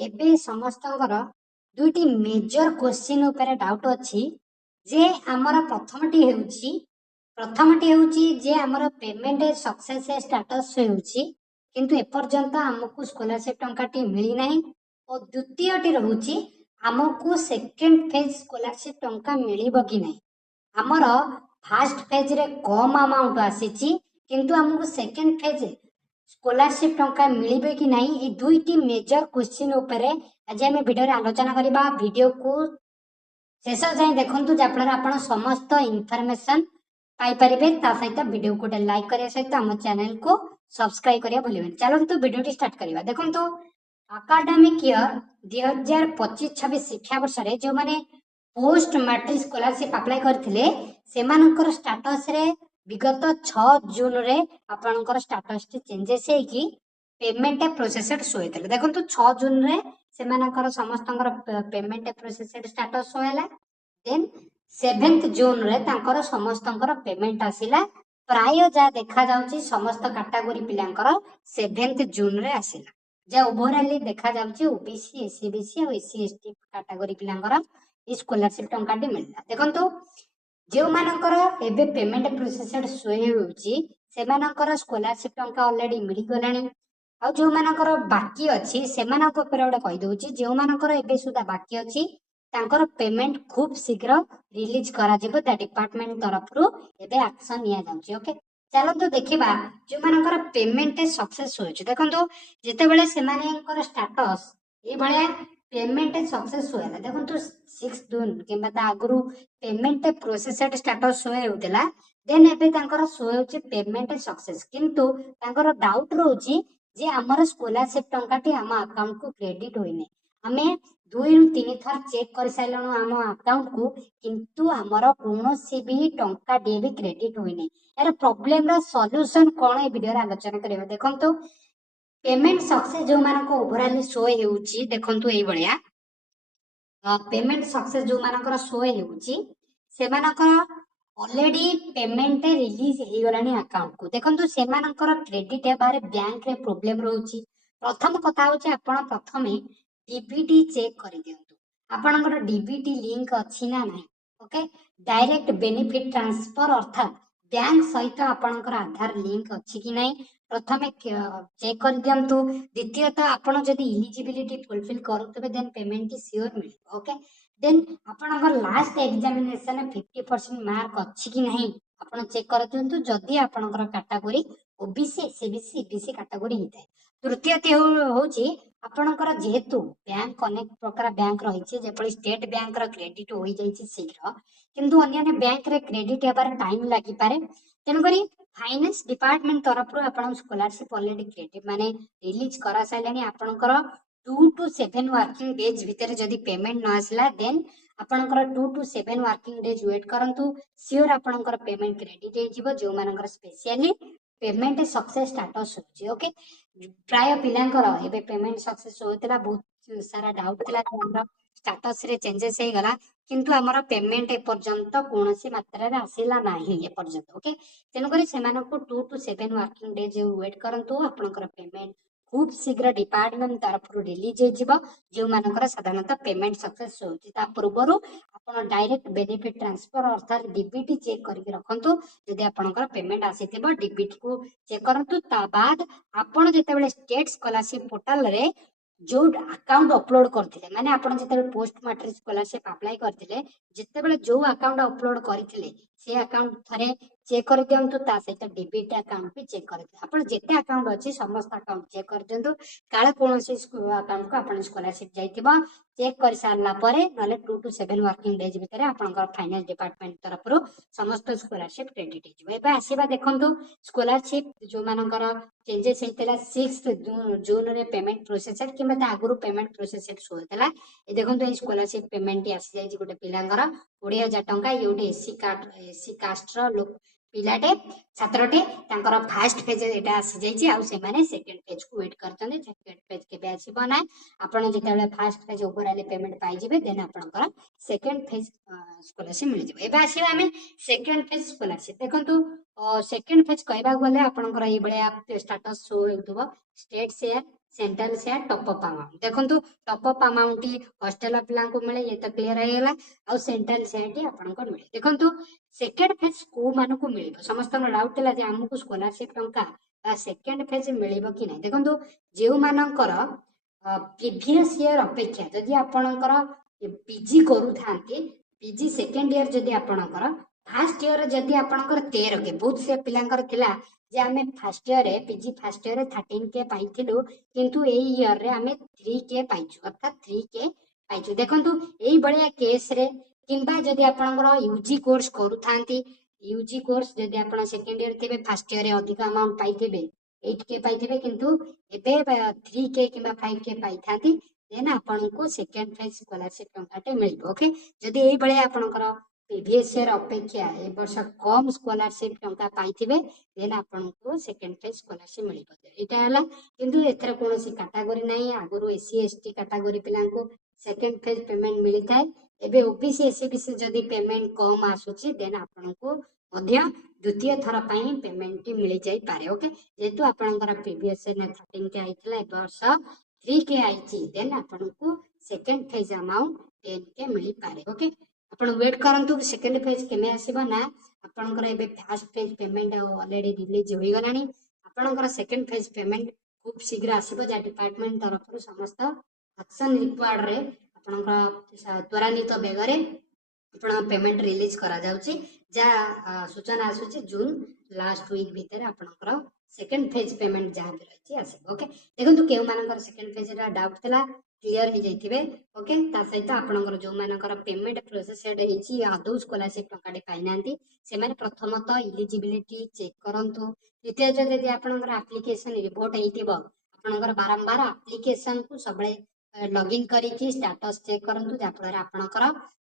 एबे समस्तଙ୍କର दुईटी major question उपरे doubt अछि जे हमर प्रथमटी हेउची जे हमर पेमेंट सक्सेस स्टेटस हेउची किंतु एपर्यंत हमकु स्कॉलरशिप टंकाटी मिली नाही और द्वितीयटी रहुची हमकु सेकंड फेज स्कॉलरशिप टंका मिलिबो कि नाही हमर फर्स्ट फेज रे कम अमाउंट आसीची किंतु हमकु सेकंड फेज स्कॉलरशिप टंका मिलिबे कि नाही ए दुईटी मेजर क्वेश्चन उपरे आज आम भिडियो आलोचना करबा वीडियो को शेष जाए देखंतु जाफल आपण समस्त इनफॉरमेशन पाई परिबे ता सहित वीडियो को लाइक करिया सहित हम चैनल को सब्सक्राइब करिया भूलिबेन। चलंतु वीडियो स्टार्ट करिबा। देखंतु एकेडमिक ईयर 2025-26 शिक्षा वर्ष रे जो माने पोस्ट मैट्रिक स्कॉलरशिप अप्लाई करथिले सेमानकर स्टेटस रे विगत 6 जून रे आपनकर स्टेटस टी चेंजेस हे कि पेमेंट प्रोसेसड शो हेतले। देखंतु 6 जून रे सेमानकर समस्तकर पेमेंट प्रोसेसड स्टेटस शो हैला। देन 7 जून रे तांकर समस्तकर पेमेंट आसिला प्राय जा देखा जाउची समस्त कैटेगरी पिलांकर 7 जून रे आसिला जे ओवरऑली देखा जाउची ओबीसी एससीबीसी और एससी एसटी कैटेगरी पिलांकर ई स्कॉलरशिप टंकाटी मिलला। देखंतु जो मानकर एबे पेमेंट प्रोसेसड शो हेउची सेमानकर स्कॉलरशिप टंका ऑलरेडी मिली गलानी आ जो मानकर बाकी अछि सेमानक ऊपर ओडा कहि दउची जो मानकर एबे सुदा बाकी अछि तांकर पेमेंट खूब शीघ्र रिलीज करा जिवो ता डिपार्टमेंट तरफ रु एबे एक्शन निया जाउची। ओके चलंतु देखिबा जो मानकर पेमेंट सक्सेस होउची देखंतु जेते बेले सेमानकर स्टेटस ए भलिया पेमेंट सक्सेस होयला देखंतु 6 जून किबा ता आगरु पेमेंट प्रोसेसड स्टेटस शो हेउतला देन एबे तांकर शो हेउची पेमेंट सक्सेस किंतु तांकर डाउट रहउची जे हमर स्कॉलरशिप टंकाटी हम अकाउंट को क्रेडिट होइने हमें 2 रु 3 थर चेक कर साइलनु हम अकाउंट को किंतु हमर कोनोसी भी टंका डे भी क्रेडिट होइने यार प्रॉब्लम रा सॉल्यूशन कोन ए वीडियो रा आलोचना करियो। देखंतु पेमेंट सक्सेस जो मानक ओवरऑल शो हेउची देखंतु एई भलिया पेमेंट सक्सेस जो मानकर शो हेउची सेमानकर ऑलरेडी पेमेंट रिलीज हे गलानी अकाउंट को देखंतु सेमानकर क्रेडिट हेबारे बैंक रे प्रॉब्लम रहउची। प्रथम कथा होची आपण प्रथमे डीबीटी चेक करि दियंतु आपणकर डीबीटी लिंक अछि ना नाही। ओके डायरेक्ट बेनिफिट ट्रांसफर अर्थात बैंक सहित आपणकर आधार लिंक अछि कि नाही प्रथमे चेक कर दियंतु। द्वितीयतः आपण जदि एलिजिबिलिटी फुलफिल करतबे देन पेमेंट की श्योर मिल। ओके देन आपणकर लास्ट एग्जामिनेशन 50% मार्क अछि कि नाही आपण चेक कर दियंतु जदि आपणकर category OBC SCBC EBC category हिताय। तृतीयति होची आपणकर जेहेतु बैंक अनेक प्रकार बैंक रहिछि जेपरि स्टेट बैंक रा क्रेडिट होई जाइछि शीघ्र किंतु अन्य बैंक रे क्रेडिट हेबार टाइम लागि पारे तेनु करी फाइनेंस डिपार्टमेंट तरफ आपण स्कॉलरशिप ऑलरेडी क्रेडिट माने रिलीज करा साइलानी आपणकर 2 to 7 वर्किंग डेज भितर जदि पेमेंट न आसला देन आपणकर 2 to 7 वर्किंग डेज वेट करंतु श्योर आपणकर पेमेंट क्रेडिट हे जिवो जो मानकर स्पेशली पेमेंट सक्सेस स्टेटस होची। ओके प्राय पिलांकर एबे पेमेंट सक्सेस होतला बहुत सारा डाउट थला हमर स्टेटस रे चेंजेस हे गला किंतु हमर पेमेंट ए पर्यंत कोनोसी मात्रा रे आसिला नाही ए पर्यंत। ओके तेनु करी सेमानकु 2 to 7 वर्किंग डेज वेट करंतु आपणकर पेमेंट खूब शीघ्र डिपार्टमेंट तरफ रिलीज हे जिवो जो मानकर साधारणतः पेमेंट सक्सेस होची ता पूर्वरु आपण डायरेक्ट बेनिफिट ट्रांसफर अर्थात डीबीटी चेक करके रखंतु जदि आपणकर पेमेंट आसीथिबो डीबीटी को चेक करंतु ता बाद आपण जेतेबेले स्टेट स्कॉलरशिप पोर्टल रे जो अकाउंट अपलोड करथिले माने आपण जेतेबेले पोस्ट मैट्रिक स्कॉलरशिप अप्लाई करथिले जेतेबेले जो अकाउंट अपलोड करथिले से अकाउंट थरे चेक कर दियंतु ता सहित डीबीटी अकाउंट भी चेक कर आपण जेते अकाउंट अछि समस्त अकाउंट चेक कर दियंतु काले कोनोसी अकाउंट को आपण स्कॉलरशिप जाइतिबो चेक कर सारला परे नले 2 to 7 वर्किंग डेज भितर आपनकर फाइनेंस डिपार्टमेंट तरफ रु समस्त स्कॉलरशिप क्रेडिट हे जिवो। एबे आसीबा देखंतु स्कॉलरशिप जो मानकर चेंजेस हेतला 6 जून रे पेमेंट प्रोसेसड किबा ता आगुरु पेमेंट प्रोसेसड शो हेतला ए देखंतु ए स्कॉलरशिप पेमेंट आसी जाई गोटे पिलांगर 20000 टंका योटे एससी कास्ट रो लोक पिलाटे छात्रटे तांकर फर्स्ट फेज एटा आसी जाईची आ से माने सेकंड फेज को वेट करचंदे सेकंड फेज केबे आसीबो ना आपण जेतेबेले फर्स्ट फेज ओवरऑल पेमेंट पाई जिवे देन आपनकर सेकंड फेज स्कॉलरशिप मिल जिवो। एबे आसीबा हमें सेकंड फेज स्कॉलरशिप देखंतु सेकंड फेज कहबा गले आपनकर ए बळे स्टेटस शो हेतुबो state share central share top up amount देखंतु टॉप अप अमाउंट हॉस्टल पिला को मिले ये तो क्लियर होगला आ सेंट्रल शेयर टी आपनको मिले देखंतु सेकेंड फेज को मान को मिल समस्त डाउट था आमको स्कॉलरशिप टंका सेकेंड फेज मिल कि ना देखंतु जो मानकर प्रीवियस ईयर अपेक्षा जदि आपणकर पीजी करूँ पीजी सेकेंड ईयर जदि आपणकर फास्ट ईयर जदि आपणकर 13 के बहुत से पिलांकर थिला जे आमे फास्ट ईयर रे पीजी फास्ट ईयर रे 13 के पाइथिलु किंतु ए ईयर रे आमे 3 के पाइछु अर्थात 3 के पाइछु देखंतु एई बळिया केस रे किंबा जदि आपणकर यूजी कोर्स करूथांती यूजी कोर्स जदि आपण सेकेंड ईयर थिबे फास्ट ईयर रे अधिक अमाउंट पाइथिबे 8 के पाइथिबे किंतु एबे 3 के किंबा 5 के पाइथांती देन आपनको सेकेंड फेज स्कॉलरशिप टंकाटे मिलिबो ओके जदि एई बळिया आपणकर प्रीवियस ईयर अपेक्षा ए वर्ष कम स्कॉलरशिप टंका पाइथिबे देन आपनको सेकेंड फेज स्कॉलरशिप मिलिबो एटा हला किंतु एथरा कोनोसी कैटेगरी नाही आगुरु एससी एसटी कैटेगरी पिलांको सेकेंड फेज पेमेंट मिलिथाय एबे ओबीसी एससी बीसी जदि पेमेंट कम आसुची देन आपनको मध्य द्वितीय थर पई पेमेंट मिल जाई पारे ओके जेतु आपनकर प्रीवियस ईयर 13 के आइतला ए वर्ष 3 के आइची देन आपनको सेकेंड फेज अमाउंट 10 के मिल पारे ओके आपण वेट करंतु सेकेंड फेज केमे आसीबो ना आपनकर एबे first phase payment already release होई गलानी आपनकर सेकेंड फेज पेमेंट खूब शीघ्र आसीबो जा डिपार्टमेंट तरफ समस्त एक्शन रिक्वायर्ड रे आपनकर त्वरान्वित बेगरे आपण पेमेंट रिलीज करा जाउची जा सूचना आसुची जून लास्ट वीक भीतर आपनकर सेकेंड फेज पेमेंट जहाँ भी रही आसब ओके देखो केउ मानकर सेकेंड फेज डाउट थिला क्लियर हो जाइए ओके ता सहित आपनकर जो मानकर पेमेंट प्रोसेस होती आदौ स्कॉलरशिप टंकाटे पाइना से प्रथमतः इलिजिबिलिटी चेक करंतु द्वितीय जदि आपनकर एप्लिकेशन रिपोर्ट होइतिबो आपनकर बारंबार एप्लिकेशन को सबले लॉगिन करिकि स्टेटस चेक करंतु जा फल आपनकर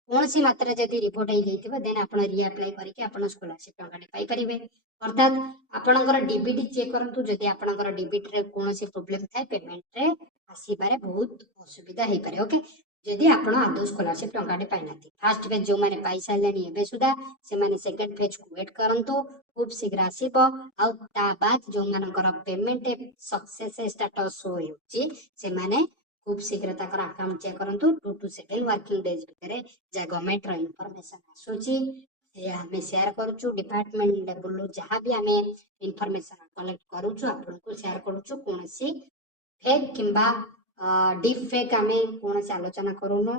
कौन सी मात्रा जदि रिपोर्ट हो जाइए देन आप रिअप्लाई करके आप स्कॉलरशिप टंकाटे पाई परिबे अर्थात आपनकर डीबीटी चेक करंतु जदि आपनकर डीबीटी रे कौन सी प्रॉब्लम थाए पेमेंट रे आसीबारे बहुत असुविधा हो पारे ओके जदि आपण आदौ स्कॉलरशिप टंकाटे पाई नाथि फास्ट फेज जो माने पाई सारलेनी एबे सुदा से माने सेकंड फेज को वेट करंतु खूब शीघ्र आसीबो आ ता बाद जो मानकर पेमेंट सक्सेस स्टेटस शो होउची से माने खूब शीघ्र ताकर अकाउंट चेक करंतु 2 to 7 वर्किंग डेज भितरे जा गवर्नमेंट रो इंफॉर्मेशन आसुची हमें शेयर करूँ डिपार्टमेंट लेवल जहाँ भी आम इनफॉरमेशन कलेक्ट करूँ आपको शेयर करूँ कौन सी फेक किंबा डीप फेक आम कौन आलोचना करूनु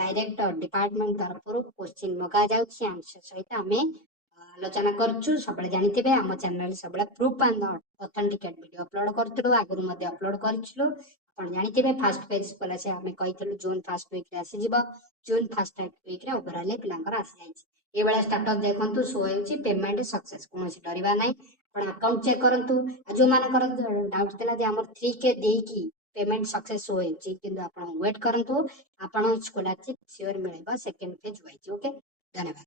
डायरेक्ट डिपार्टमेंट तरफ क्वेश्चन मगा जाउछि आंसर सहित आम आलोचना करूँ सब जानते आम चैनल सब proof and authenticate video upload करूँ आगुरी अपलोड करूँ आप जानते फास्ट पेज स्कॉलरशिप आम कही जून फर्स्ट वीक आसीज जून फर्स्ट वीक ओवरऑल पिलांकर आसी जाइए ये वाला स्टेटस देखंतु शो होउची पेमेंट सक्सेस कौन डरवा ना आपण अकाउंट चेक करंतु जो मानकर डाउट थिला जे हमर 3 के देकी पेमेंट सक्सेस शो होउची किंतु आपण वेट करंतु आपण स्कॉलरशिप श्योर मिलेबा सेकंड फेज वाइज ओके धन्यवाद।